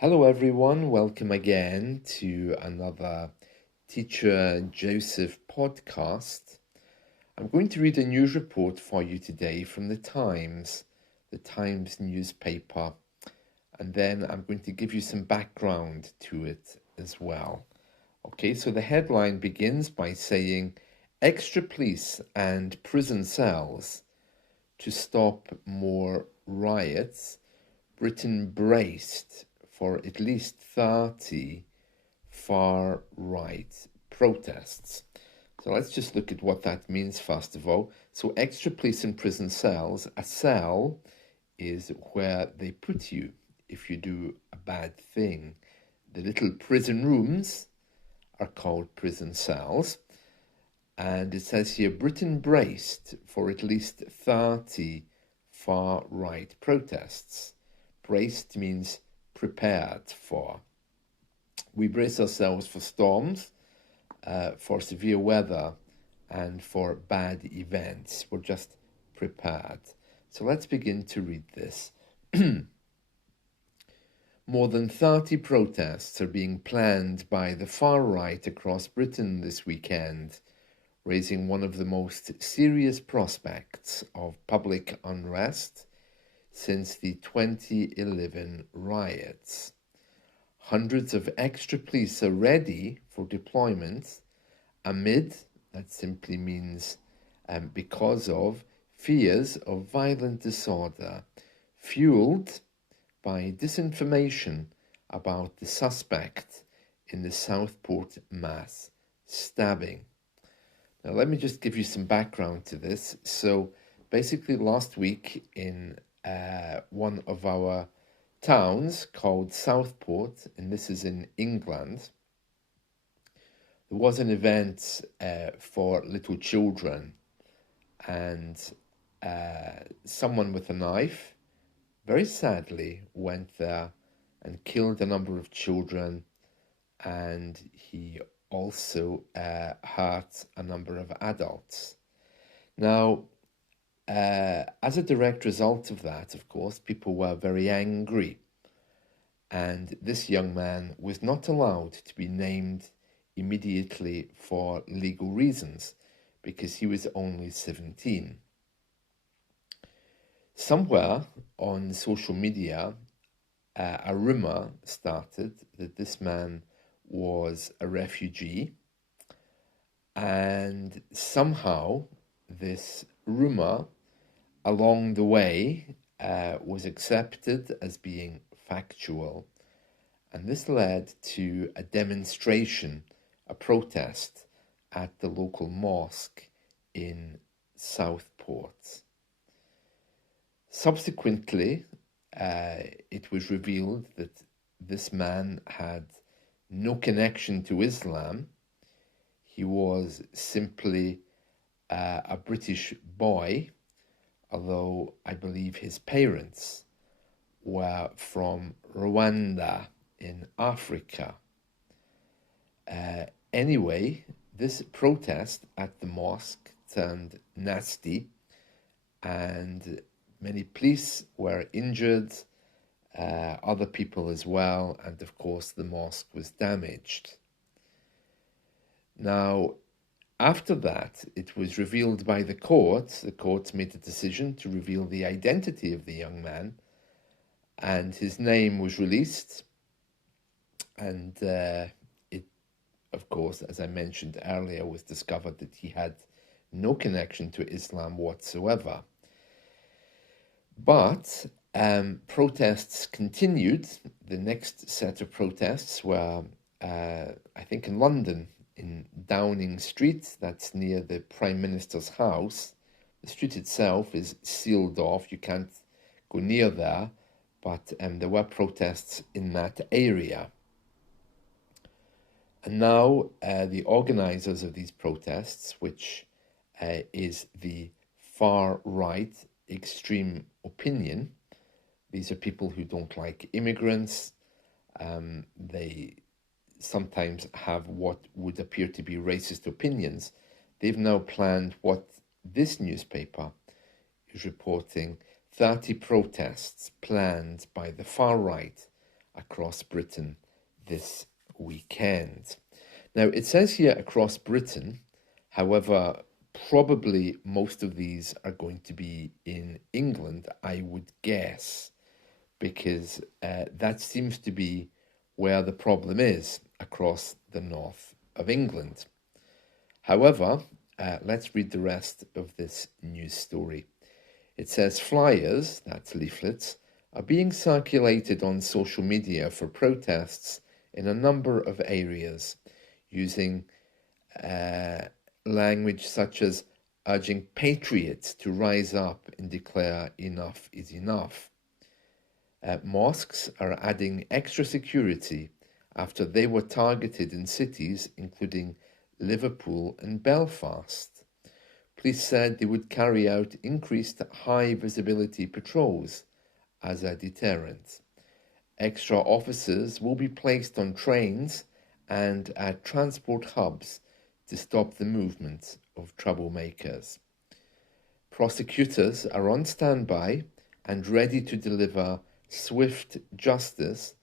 Hello, everyone. Welcome again to another Teacher Joseph podcast. I'm going to read a news report for you today from the Times newspaper, and then I'm going to give you some background to it as well. Okay, so the headline begins by saying extra police and prison cells to stop more riots. Britain braced for at least 30 far-right protests. So let's just look at what that means first of all. So extra police in prison cells. A cell is where they put you if you do a bad thing. The little prison rooms are called prison cells. And it says here, Britain braced for at least 30 far-right protests. Braced means prepared for. We brace ourselves for storms, for severe weather, and for bad events. We're just prepared. So let's begin to read this. More than 30 protests are being planned by the far right across Britain this weekend, raising one of the most serious prospects of public unrest since the 2011 riots. Hundreds of extra police are ready for deployment amid, that simply means because of, fears of violent disorder, fueled by disinformation about the suspect in the Southport mass stabbing. Now, let me just give you some background to this. So, basically, last week in one of our towns called Southport, and this is in England, there was an event for little children, and someone with a knife, very sadly, went there and killed a number of children, and he also hurt a number of adults. Now, as a direct result of that, of course, people were very angry, and this young man was not allowed to be named immediately for legal reasons because he was only 17. Somewhere on social media, a rumor started that this man was a refugee, and somehow this rumor along the way was accepted as being factual, and this led to a demonstration, a protest at the local mosque in Southport. Subsequently, it was revealed that this man had no connection to Islam. He was simply a British boy, although I believe his parents were from Rwanda in Africa. Anyway, this protest at the mosque turned nasty, and many police were injured, other people as well, and of course the mosque was damaged. Now, after that, it was revealed by the court. The court made a decision to reveal the identity of the young man, and his name was released. And it, of course, as I mentioned earlier, was discovered that he had no connection to Islam whatsoever. But protests continued. The next set of protests were, I think, in London, in Downing Street. That's near the Prime Minister's house. The street itself is sealed off. You can't go near there, but there were protests in that area. And now the organisers of these protests, which is the far-right extreme opinion, these are people who don't like immigrants. They sometimes have what would appear to be racist opinions. They've now planned what this newspaper is reporting, 30 protests planned by the far right across Britain this weekend. Now, it says here across Britain, however, probably most of these are going to be in England, I would guess, because that seems to be where the problem is across the north of England. However, let's read the rest of this news story. It says flyers, that's leaflets, are being circulated on social media for protests in a number of areas using language such as urging patriots to rise up and declare enough is enough. Mosques are adding extra security after they were targeted in cities including Liverpool and Belfast. Police said they would carry out increased high visibility patrols as a deterrent. Extra officers will be placed on trains and at transport hubs to stop the movement of troublemakers. Prosecutors are on standby and ready to deliver swift justice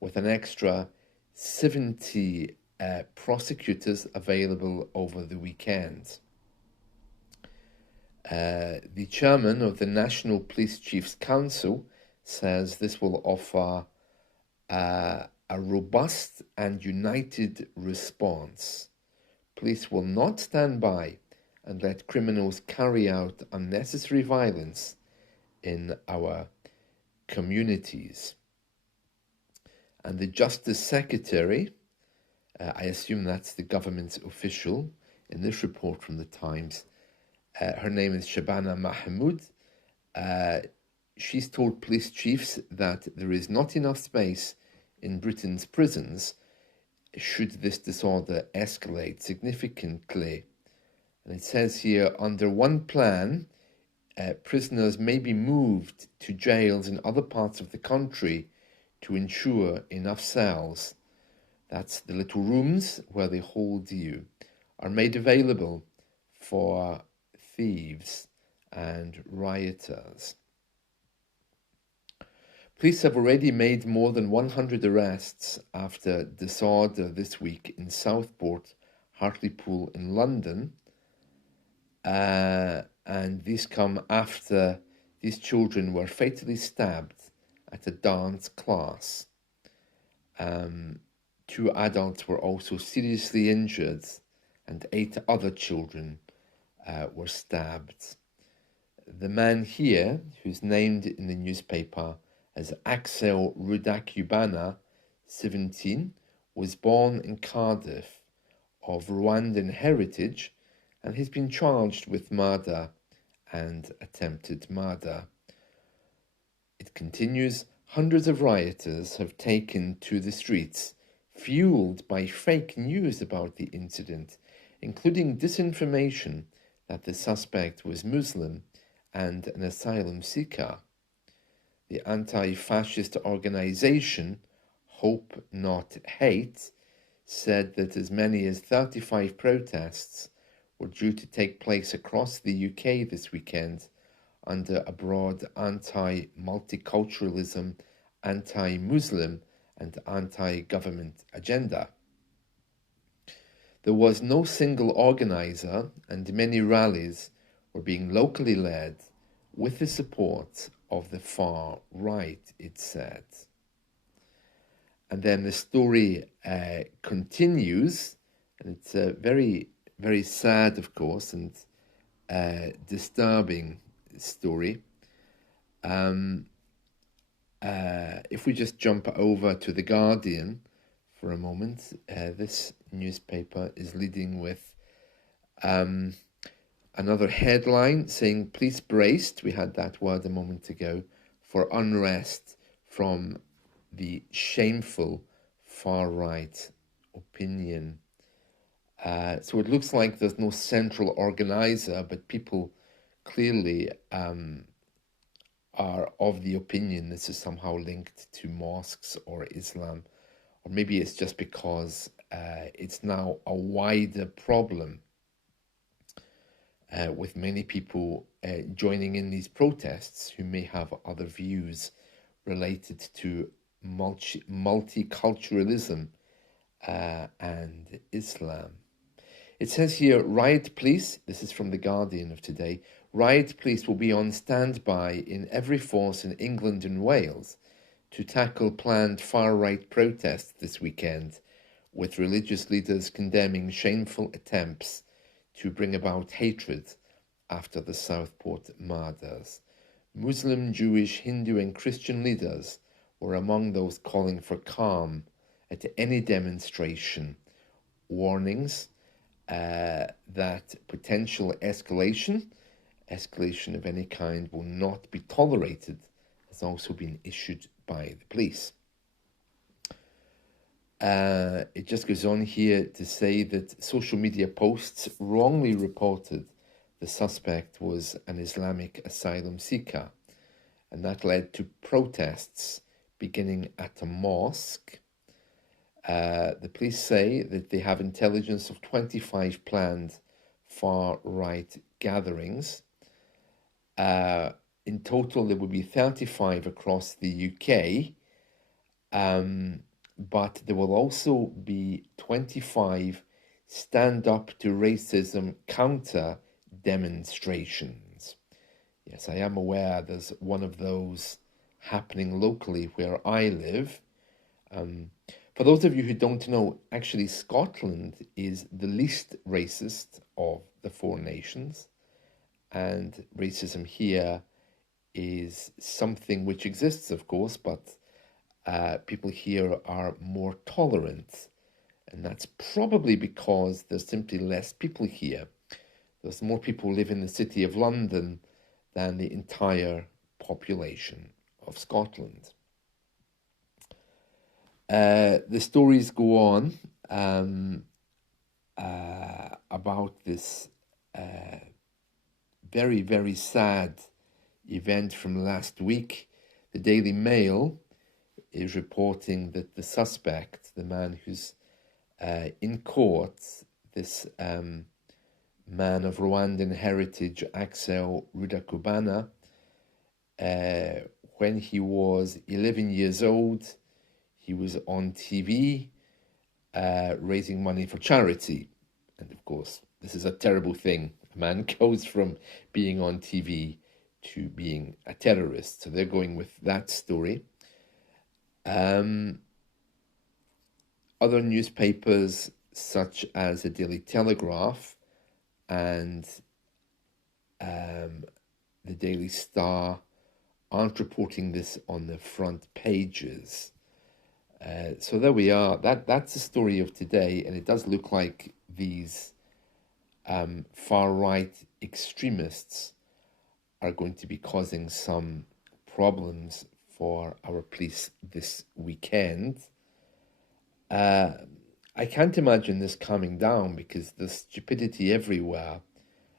with an extra 70 prosecutors available over the weekend. The chairman of the National Police Chiefs Council says this will offer a robust and united response. Police will not stand by and let criminals carry out unnecessary violence in our communities. And the Justice Secretary, I assume that's the government's official in this report from the Times, her name is Shabana Mahmood. She's told police chiefs that there is not enough space in Britain's prisons should this disorder escalate significantly. And it says here, under one plan, prisoners may be moved to jails in other parts of the country to ensure enough cells, that's the little rooms where they hold you, are made available for thieves and rioters. Police have already made more than 100 arrests after disorder this week in Southport, Hartlepool in London, and these come after these children were fatally stabbed at a dance class. 2 adults were also seriously injured and 8 other children were stabbed. The man here, who's named in the newspaper as Axel Rudakubana, 17, was born in Cardiff of Rwandan heritage, and he's been charged with murder and attempted murder. It continues, hundreds of rioters have taken to the streets, fueled by fake news about the incident, including disinformation that the suspect was Muslim and an asylum seeker. The anti-fascist organization Hope Not Hate said that as many as 35 protests were due to take place across the UK this weekend under a broad anti-multiculturalism, anti-Muslim and anti-government agenda. There was no single organizer, and many rallies were being locally led with the support of the far right, it said. And then the story continues, and it's very, very sad, of course, and disturbing story. If we just jump over to The Guardian for a moment, this newspaper is leading with another headline saying police braced, we had that word a moment ago, for unrest from the shameful far-right opinion. So it looks like there's no central organizer, but people clearly are of the opinion this is somehow linked to mosques or Islam, or maybe it's just because it's now a wider problem with many people joining in these protests who may have other views related to multiculturalism and Islam. It says here, riot police, this is from The Guardian of today, riot police will be on standby in every force in England and Wales to tackle planned far-right protests this weekend, with religious leaders condemning shameful attempts to bring about hatred after the Southport murders. Muslim, Jewish, Hindu and Christian leaders were among those calling for calm at any demonstration. Warnings that potential escalation of any kind will not be tolerated has also been issued by the police. It just goes on here to say that social media posts wrongly reported the suspect was an Islamic asylum seeker, and that led to protests beginning at a mosque. The police say that they have intelligence of 25 planned far-right gatherings. In total, there will be 35 across the UK, but there will also be 25 stand up to racism counter demonstrations. Yes, I am aware there's one of those happening locally where I live. For those of you who don't know, actually Scotland is the least racist of the four nations, and racism here is something which exists, of course, but people here are more tolerant, and that's probably because there's simply less people here. There's more people who live in the city of London than the entire population of Scotland. The stories go on about this very, very sad event from last week. The Daily Mail is reporting that the suspect, the man who's in court, this man of Rwandan heritage, Axel Rudakubana, when he was 11 years old, he was on TV raising money for charity. And of course, this is a terrible thing. A man goes from being on TV to being a terrorist. So they're going with that story. Other newspapers, such as the Daily Telegraph and the Daily Star, aren't reporting this on the front pages. So there we are. That's the story of today, and it does look like these far-right extremists are going to be causing some problems for our police this weekend. I can't imagine this calming down because there's stupidity everywhere.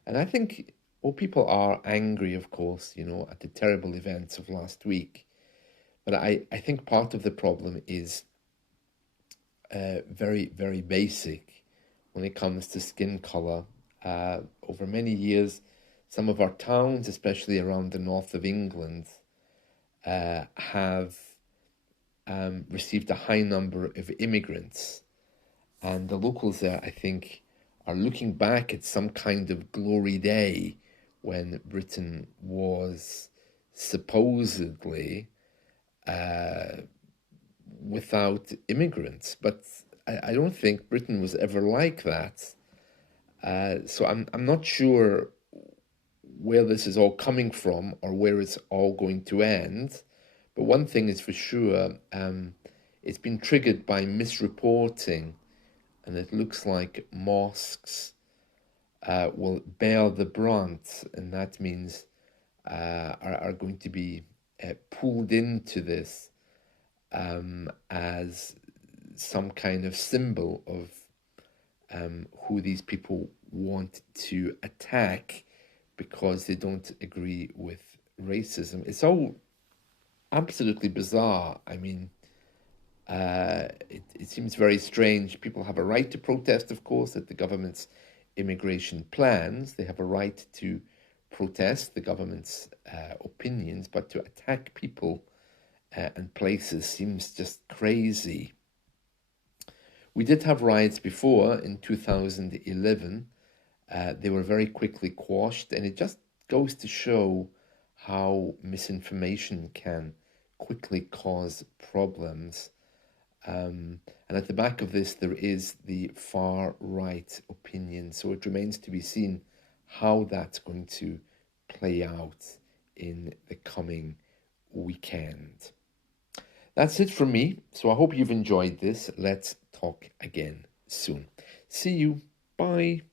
And I think, well, people are angry, of course, at the terrible events of last week. But I think part of the problem is very, very basic when it comes to skin color. Over many years, some of our towns, especially around the north of England, have received a high number of immigrants. And the locals there, I think, are looking back at some kind of glory day when Britain was supposedly without immigrants. But I don't think Britain was ever like that. So I'm not sure where this is all coming from or where it's all going to end. But one thing is for sure, it's been triggered by misreporting, and it looks like mosques will bear the brunt, and that means are going to be pulled into this as some kind of symbol of who these people want to attack because they don't agree with racism. It's all absolutely bizarre. I mean, it seems very strange. People have a right to protest, of course, at the government's immigration plans. They have a right to protest the government's opinions, but to attack people and places seems just crazy. We did have riots before in 2011. They were very quickly quashed, and it just goes to show how misinformation can quickly cause problems. And at the back of this, there is the far right opinion. So it remains to be seen how that's going to play out in the coming weekend. That's it from me. So I hope you've enjoyed this. Let's talk again soon. See you. Bye.